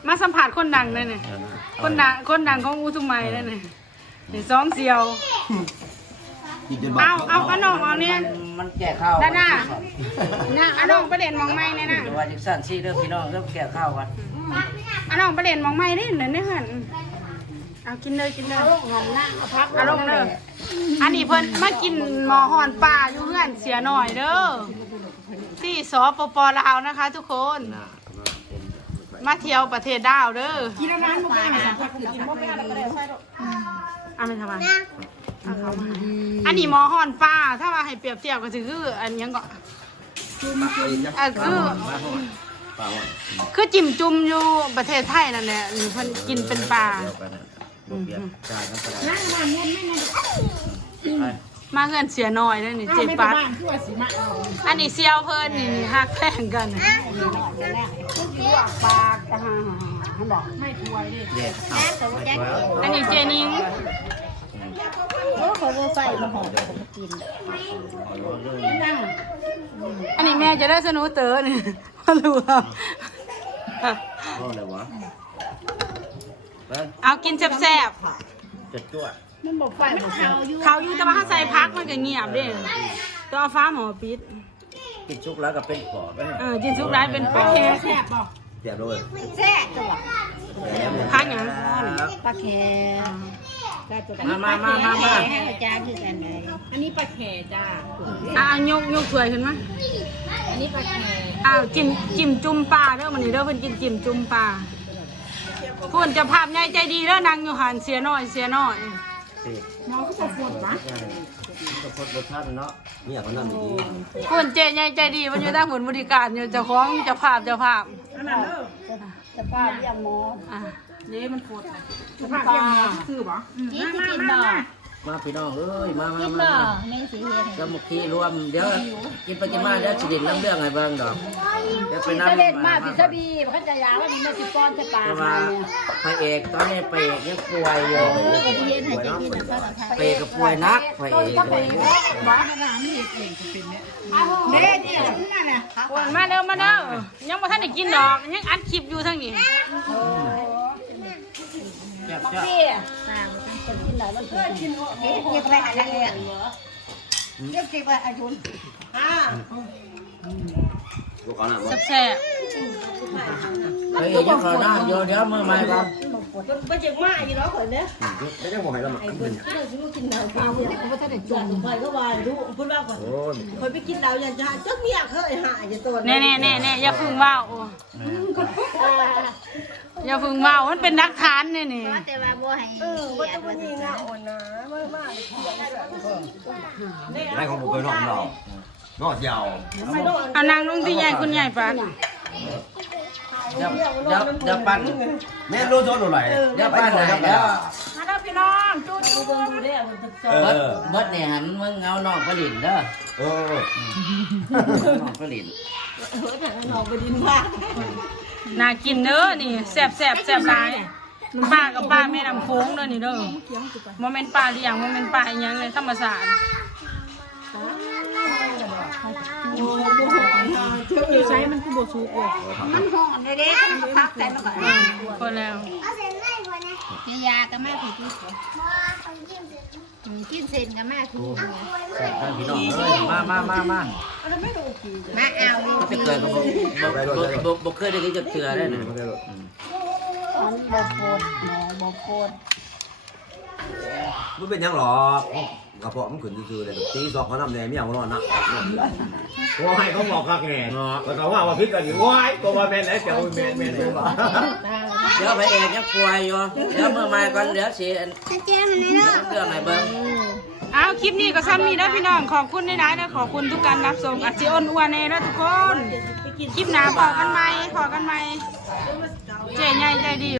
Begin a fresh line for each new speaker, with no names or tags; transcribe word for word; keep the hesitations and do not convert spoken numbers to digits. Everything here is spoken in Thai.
มาสัมผัสคนดังเลยเนี่ยคนดังคนดังของอุทุมไมเลยเนี่ยนี่สองเสียวเอาเอาขนมเอาเนี่ย
มันแก่ข้าว
ด้านหน้าหน้าเอาน้องประเด็นมองไม่เนี่ยนะ
ว่าจิกสันซี่เด้อพี่น้องเริ่มแก่ข้าวกัน
เอาน้องประเด็นมองไม่เนี่ยเนี่ยเนี่ยเอากินเลยกินเลยเอาลงนะเอาพักเอาลงเลยอันนี้เพิ่นมากินหมอห่อนปลาอยู่เพื่อนเสียหน่อยเด้อที่สปปลาวนะคะทุกคนมาเที่ยวประเทศดาวเด้อกินแล้วนะลูกแม่กินบ่ไปอะไรก็ได้ใช่ลูกอ่ะไม่ทำไมอันนี้หมอห่อนปลาถ้าว่าให้เปรียบเทียบก็คืออันยังก็อ่ะคือคือจิ้มจุ่มอยู่ประเทศไทยนั่นแหละหรือเพิ่นกินเป็นปลามาเงินเสียน้อยนั่นนี่เจ็บปัดอันนี้เซียวเพิ่นนี่ฮักแข่งกันปลากระหังบอกไม่ถวยดิอันนี้เจนิงโอ้เขาใส่มาหอมกินอันนี้แม่จะได้สนุเตอร์นี่มาดูเอาเอากินแซ่บๆจะจ้วมันบอกไฟมันเขาอยู่เขาอยู่แต่ว่าถ้าใส่พักมันก็เงียบเด้ตัวฟ้าหมอปิด
กินชุกแล้วก็เป็นปอด
เออกินชุกร้ายเป็นปอดแซ่บแซ่บป่ะ
แซ่บด้วย
แซ่บตัวพักอย่างปลาแคมามามามามาจ้าคือกันเลยอันนี้ปลาแคจ้าอ่ะยกยกถ้วยขึ้นมาอันนี้ปลาแคอ้าวจิ้มจิ้มจุ่มปลาเด้อมันนี่เด้อเพิ่นกินจิ้มจุ่มปลาพูดจะภาพใหญ่ใจดีเด้อนางอยู่หันเสียน้อยเสียน้อยน้องก็จะปวดปะ
จะปวดรสชาติเนาะเนี่ยเขาทำดี
พูดเจ๊ใหญ่ใจดีมันอยู่ตั้งผลบริการอยู่เจ้าของเจ้าภาพเจ้าภาพ
จะป้าเรียกหมอ
อ่ะนี่มันปวด
จะป้าเรียกหมอซื้อบ่
กินกินบ่
มาพี่น้องเอ้ยมามา
มาไม่สีเห็น
จะมุกขี้รวมเดี๋ยวกินไปกินมาเดี๋ยวสิเด่นน้ำเรื่องไงบ้างดอกเดี๋ยวไปน้ำ
เด่นมาพิซซ่าบีเขาจะยาวว่ามีแม่สิบก้อนจะปลา
พระเอกตอนนี้พระเอกยังป่วยอยู่พระเอกก็ป่วยนักพระเอกเลย
บ้าขนาดนี้เองจะเป็นเนี่ยเด็ดเนี่ยนั่นน่ะมาเด้อมาเด้อยังบ่ทันได้กินดอกยังอัดคลิปอยู่ทั้งนี้
เจ็บเจ็บ
กินได้มันกินกินกินไปอะไรเนี่ยเก็บเก็บไปอายุนอ่า
แซ่บ
เฮ้ยยังขอหน้าเดี๋ยวเดี๋ยวมือใหม่ครับ
ไปเจ็บมากอยู่แล้วข่อยเนี่ย
ไม่ได้หมดแล้วมั้ง
ไอ้คนที่เราซื้อกินดาวดาวเนี่ยเขาถ้าได้จงไปก็วายรู้พูดว่าก่อนข่อยไปกินดาวยันจะจักเมียเคยหายจะตัว
แน่แน่แน่แน่อย่าพึ่งว่าวอย่าพึ่งว่าวมันเป็นนักทานนี่นี่
แต่ว่าบ่ให้
เออว่าจะมันยิงอ่ะอ่อนนะมากมาก
ได้ของผมเคยนอนเรานอนยาว
เอานางลุงที่ใหญ่คุณใหญ่ปะ
เดี๋ยวเดี๋ยวเดี๋ยวปั้น
แม่รู้โดนอะไร
เดี๋ยวปั้นไหนเดี๋ยว
มาแล้วพี่น้องจูจูเบิ้งดูเด้อ
เบิดเบิดเนี่ยหันมึงเงานอกผลิตเด้อ
เออน
อกผลิต
เฮ้ยแต่นอกไปดินมาก
น่ากินเด้อนี่แซ่บแซ่บแซ่บหลายปลากับปลาแม่น้ำโค้งเด้อนี่เด้อโมเมนต์ปลาเลี้ยงโมเมนต์ปลาอย่างเงี้ยธรรมศาสตร์ใช้มันคือโบชูก
มันห่อนเลยเด้มันพักแต่มันก็
คนแล้ว
นี่ยาก็แม่ผีที่กินเส้นกับแม่คือ
พี่น้องเอ้ยมามามามา
มาเอา
จะเกิดกับบุบบุบเคยได้กินจะเถื่อได้หนึ่ง
บโคตรบโคตร
มันเป็นยังหรอกระเพาะมันขึ้นซื่อๆเลยตีสองเขานำแดงไม่เอานอนนะว่าให้เขาบอกกักแง่แต่เขาว่าว่าพิษกันอยู่ว้ายตัวว่าแม่ไหนเจ้าแม่แม่เลยว่า
เดี๋ยวพระเอกยังป่วยอยู่เดี๋ยวเมื่อมาก่อนเดี๋ยวสิเจ้าไหนเนาะเรื่องไหนเบิ้ง
เอาคลิปนี้ก็ซ้ำนี่นะพี่น้องขอบคุณได้ๆนะขอบคุณทุกการรับชมอาจิอ้นอ้วนเองนะทุกคนคลิปหน้าพอกันไหมพอกันไหมเจ๊ใหญ่ใจดี